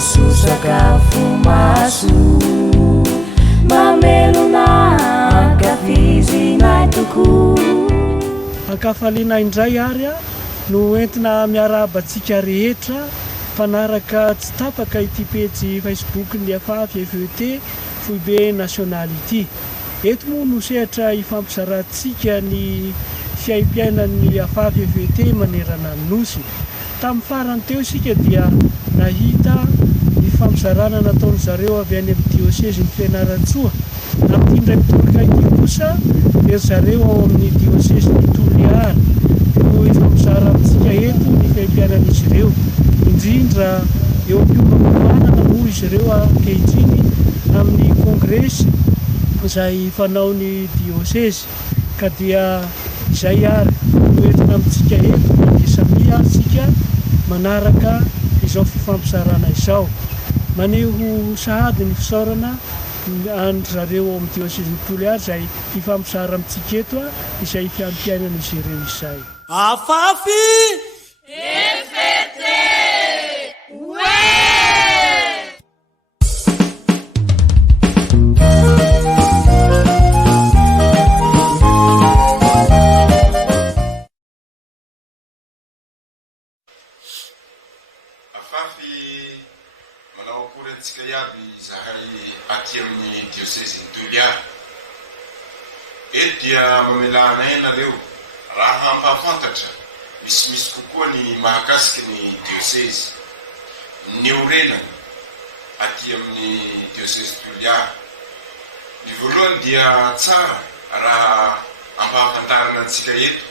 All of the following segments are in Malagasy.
sakafo maso mamelona kafizinay toko ankafaliana indray ary a no entina miarabantsika rehetra mpanaraka tsy tapaka ity pejy Facebook ny afafy FET Foibe nationality. Eto moa no sehatra ifampizarantsika ny fiaim-piainan'ny afafy FET manerana ny nosy. Tamin'ny farany teo isika dia nahita ny fampizarana nataony zareo avy any amin'ny diocèse ny Fianarantsoa. Amin'ity indray mitolaka ity kosa dia zareo ao amin'ny diocèse ny Toliara no ifampizara amintsika eto ny fiaim-piainan'izy ireo. Indrindra eo am-piomam-pimanana moa izy ireo ankehitriny amin'ny kongresy izay fanaony diocèse ka dia izay ary hoentina amintsika eto dia samia sika manaraka izao fifampizarana izao. Maneho sahady ny fisaorana andry zareo ao amin'ny diocèse ny Toliara izay fifampizara amintsika eto izay fiaim-piainan'izy ireo izay. Afafy FET manao akory antsika iaby zahay aty amin'ny diocèse ny Toliara. Eto dia mamelana nareo raha hampafantatra misimisy kokoa ny mahakasiky ny diocèse ny orenany aty amin'ny diocèse Toliara. Ny voalohany dia tsara raha ampahafantarana antsika eto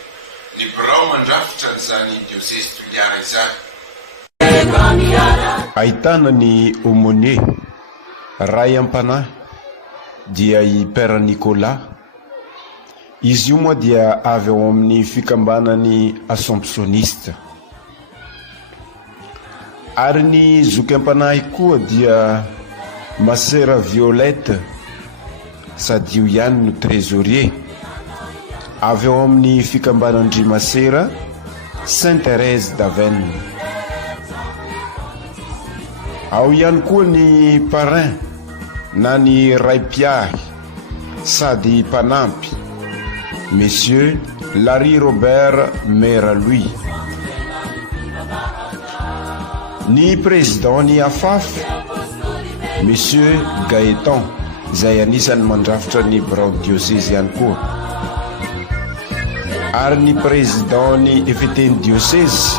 ny birao mandrafitra n'izany diocèse Toliara izany. Ahitana ny aumônier ray ampanahy dia i Père Nicolas. Izy io moa dia avy ao amin'ny fikambanany Assomptioniste. Ary ny zoky ampanahy koa dia Masera Violette sady io ihany no trésorier avy ao amin'ny fikambanandry Masera Sainte Thérèse d'Avenne. Ao ihany koa ny parrain na ny ray-piahy sady mpanampy Monsieur Larry Robert Mera-Louis. Ny président ny afafy Monsieur Gaëtan izay anisany mandrafitra ny birao diocèse ihany koa. Ary ny président ny FET ny diocèse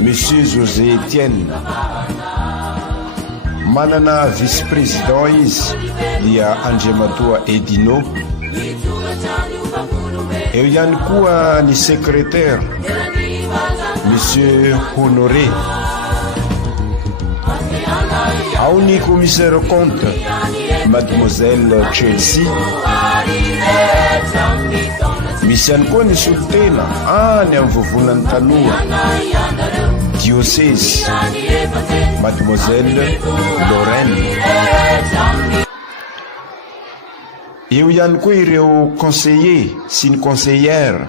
Monsieur José Etienne. Manana vice-président izy dia Andriamatoa Edino. Eo ihany koa ny secrétaire Monsieur Honoré. Ao ny commissaire compte Mademoiselle Chelsea. Misy ihany koa ny solitena any amin'ny vovonan'ny tanoa diocèse Mademoiselle Lorraine. Eo ihany koa ireo conseiller sy ny conseillère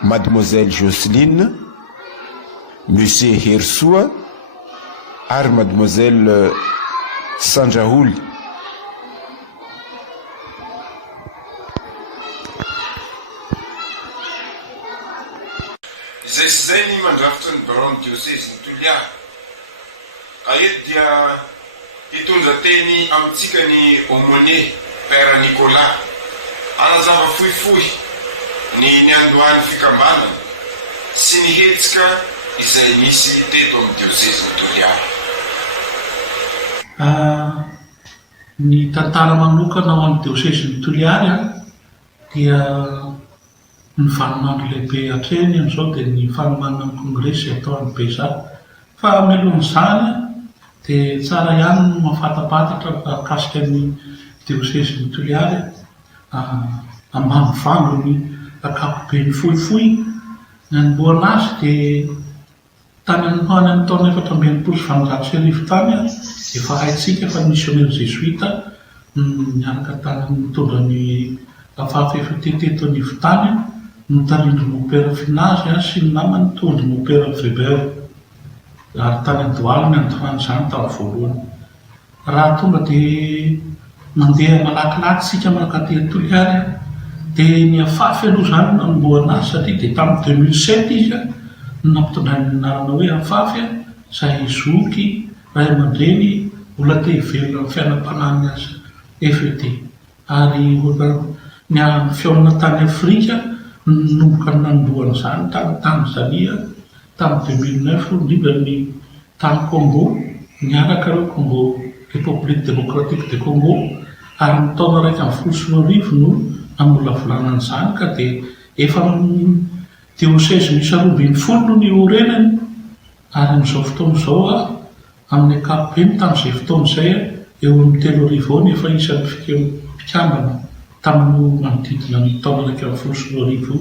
Mademoiselle Jocelyne, Monsieur Hersoa ary Mademoiselle Sandraholy. Izay ny mandrafitra ny birao ny diocèse ny Toliara. Ka eto dia hitondra teny amintsika ny aumônier Père Nicolas anazava fohifohy ny andohany fikambanana sy ny hetsika izay misy teto amin'ny diocèse ny Toliara. Ny tantara manokana ao amin'ny diocèse ny Toliara dia ny vaninandro lehibe hatreny amin'izao dia ny fanomanana ny kongresy atao any Beza. Fa melohan'izany dia tsara ihany no mafatapatatra mahakasika ny diocèse ny Toliara ambany vangony ankapobeny fohifohy. Ny anombohana azy dia tany amin'ny taona 1490 tany efa haitsika fa missionnaire jésuita niaraka tany mitondra ny afafy FET teto anivon-tany no tarindry Mopera Finazy sy ny namany tondry Mopera Weber. ary tany Andohalo ny androany izany tamin'ny voalohany. Raha tonga dia mandeha malakilaky sika mankaty Toliara dia ny afafy aloha izany nanomboana azy satria dia tamin'ny 2007 izy nampitondray ny anarana hoe afafy izay zoky ray aman-dreny olona te hivelona amin'ny fiainam-panahiny azy FET. Ary ny fihaonana tany Afrika nomboka ny nanomboana izany tany Tanzania tamin'ny 2009 indrindra ny tany Congo, niaraka ireo Congo, République démocratique de Congo, ary ny taona raika amin'ny folo sy roa arivo no namolavolana an'izany ka dia efa diocèse misy 12 no ny orenany. Ary amin'izao fotoana izao amin'ny ankapobeny tamin'izay fotoana izay eo amin'ny 3 arivo ny efa isan'ny mpikambana tamin'ny manodidina ny taona raika amin'ny folo sy roa arivo.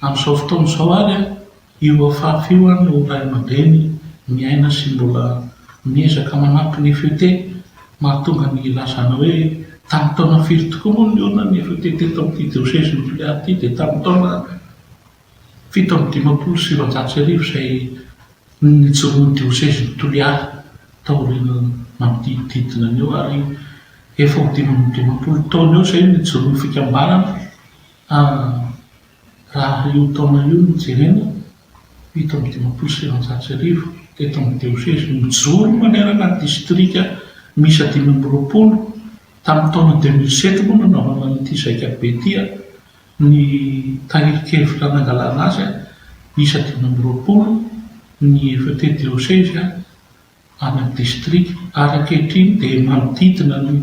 Amin'izao fotoana izao ary io afafy io no ray aman-dreny miaina sy mbola miezaka manampy ny FET, mahatonga ny lazana hoe tamin'ny taona firy tokoa moa ny olona ny FET teto amin'ity diocèse ny Toliara ity dia tamin'ny taona 750 izay nijoroan'ny diocèse ny Toliara taoriana manodidina an'io, ary efa ho 550 taona eo izay nijoroan'ny fikambanana. Raha io taona io no jerena 750 teto amin'ny diocèse mijoro manerana ny distrika misy 520. Tamin'ny taona 2007 moa nanaovana n'ity zaika be ity ny tahirikevitra nangalana azy isa 520 ny FET diocèse any amin'ny distrika, ary ankehitriny dia manodidina ny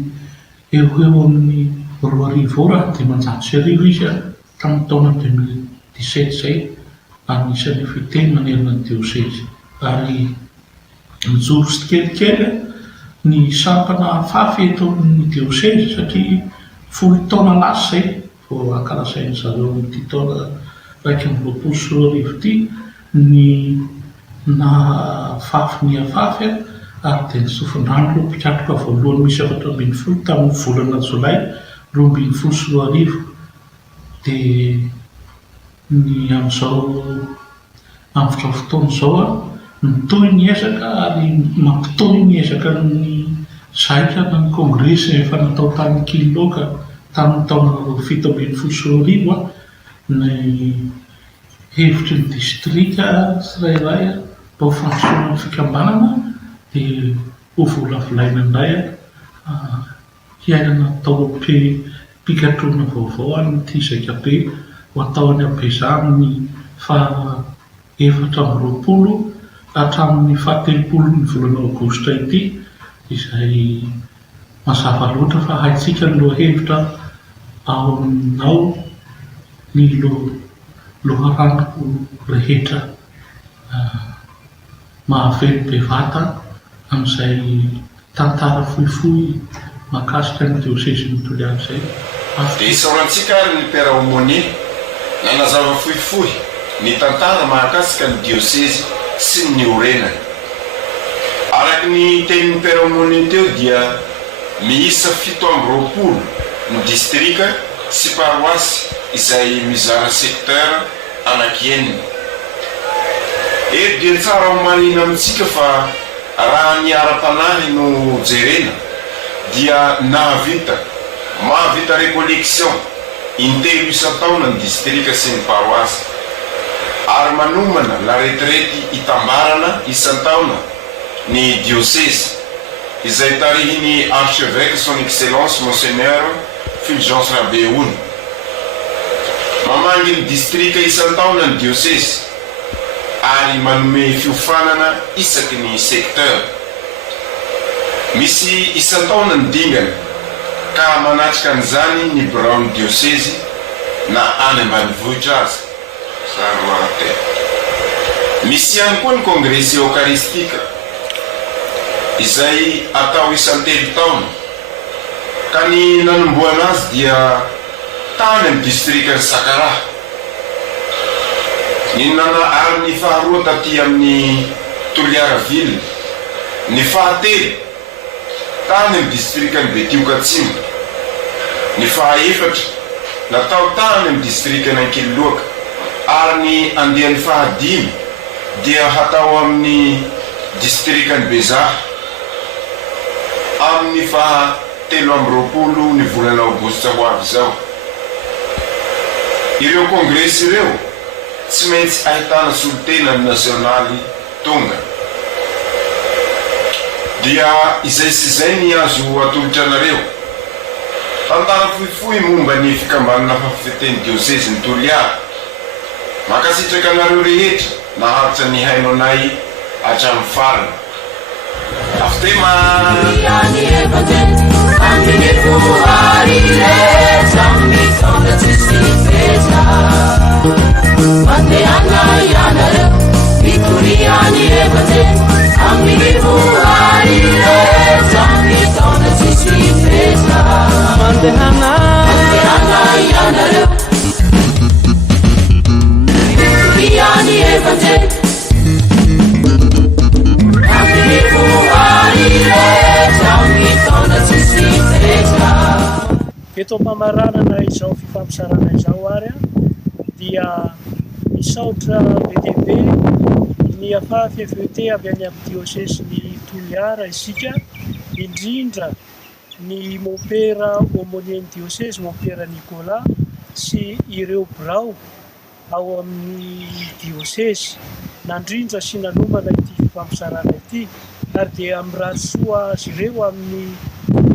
eo amin'ny 2,000 raha 500 izy tamin'ny taona 2017 izay anisan'ny FET manerana ny diocèse. Ary mijoro sy kelikely ny sampana afafy eto amin'ny diocèse satria 10 taona lasa izay vao ankalazainy zareo amin'ity taona raika amin'ny 20 sy roa arivo ity ny nahafafy ny afafy, ary dia nisofin-drano ireo mpikatroka voalohany misy 420 tamin'ny volana Jolay 2020 sy roa arivo. Dia ny amin'izao fotoana izao mitohy ny ezaka ary mampitohy ny ezaka ny zaika ny kongresy efa natao tany Kiloka tamin'ny taona 7 sy roa arivo ny hevitry ny distrika tsirairay mba ho fandosoana ny fikambanana dia ho volavolaina indray hiainana atao mpikatroana vaovao amin'ity zaika be ho atao any Abezany ny faha 4 hatramin'ny faha 30 ny volana Aogositra ity, izay mazava loatra fa haitsika ny lohahevitra ao aminao ny loharanoko rehetra mahavelo bevata amin'izay tantara fohifohy mahakasika ny diocèse ny Toliara izay. Dia isaorantsika ary ny Père Aumônier nanazava fohifohy ny tantara mahakasika ny diocèse sy ny orenany. Araky ny tenin'ny Père Aumônier teo dia miisa 720 ny distrika sy paroasy izay mizara secteur anaky 9. Eto dia tsara ho marina amintsika fa raha ny ara-panahy no jerena dia mahavita récollection intelo isan-taona ny distrika sy ny paroasy, ary manomana la retraite itambarana isan-taona ny diocèse izay tarihiny archevêque son excellence monseigneur Fulgence Rabeoun. Mamangy ny distrika isan-taona ny diocèse ary manome fiofanana isaky ny secteur. Misy isan-taona ny dingana ka manatrika an'izany ny Brown diocèse na any ambanivohitra azy. Misy ihany koa ny congrès eucharistika izay atao isan-telo taona, ka ny nanomboana azy dia tany amin'ny distrika ny Sakara. Ny nana ary ny faharoa taty amin'ny Toliara ville, ny fahatelo tany amin'ny distrika ny Betiokatsimo, ny fahaefatra natao tany amin'ny distrika ny Ankiloaka, ary ny andehan'ny fahadimy dia hatao amin'ny distrikany Bezaha amin'ny faha 3 ny volana Aogositra ho avy zao. Ireo kongresy ireo tsy maintsy ahitana solontenany nasionaly tonga. Dia izay sy izay ny azo atolotra anareo. Tantara fohifohy momba ny fikambanana fafifeteny dioseziny Toliara. Makasitraka anareo rehetra naharitra ny haino anay hatramin'ny farany. Aftema eto mpamaranana izao fifampisarana izao ary dia misaotra be dia be ny afafy FET avy any amin'ny dioseziny Toliara isika, indrindra ny mopera homonieny dioseze mopera Nicolas sy ireo birao ao amin'ny dioseze nandrindra sy nanomana ity fifampisarana ity, ary dia amin'ny rahasoa azy ireo amin'ny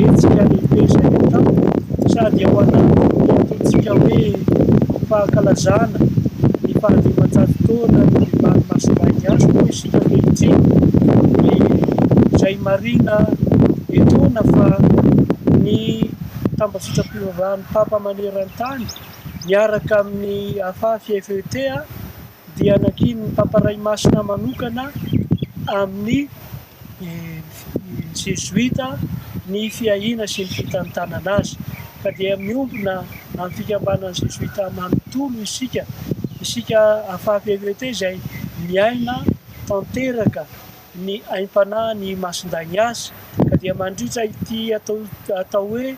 etsika lehibe izay atao, sady ao anaty ataontsika hoe fahakalazana ny fahadiman-jato taona ny bebany Masobainy azo moa isika ankehitriny, izay marina etoana fa ny tambafitram-pivavahany Papa maneran-tany miaraka amin'ny afafy FET dia nankiny ny Papa Raimasina manokana amin'ny jesuita ny fiahina sy ny fitantanana azy, ka dia miombona amin'ny fikambanana jesuita manontolo isika afafy FET izay miaina tanteraka ny aim-panahy ny masindainy azy, ka dia mandritra ity atao hoe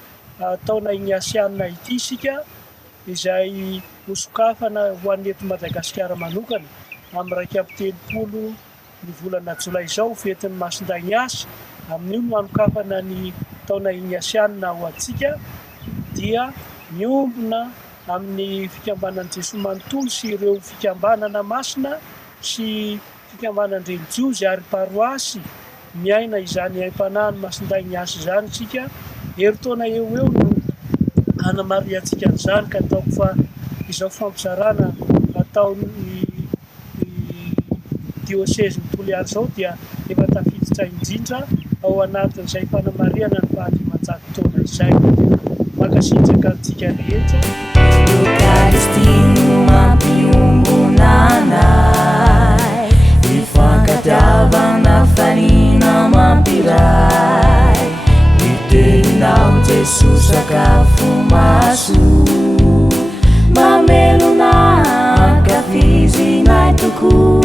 taona Ignatianina ity isika izay hosokafana ho an'ny eto Madagasikara manokana amin'ny 30 ny volana Jolay izao fetin'ny masindainy azy, amin'io no hanokafana ny taona Ignatianina ho antsika, dia miombona amin'ny fikambanana Jesoa manontolo sy ireo fikambanana masina sy fikambanana relijiosy ary paroasy miaina izany aim-panahy ny masindainy azy izany isika. Herintaona eo no hanamariantsika an'izany, ka ataoko fa izao fampisarana ataon'ny dioseziny Toliara izao dia efa tafiditra indrindra ao anatin'izay fanamariana ny fahadiman-jato taona izay. Makasitraka antsika rehetra. Eucaristio mampiombonanay, ifankatiavana farina mampiray, miteninao Jesosy sakafo maso, mamelona ankafizinay tokoa.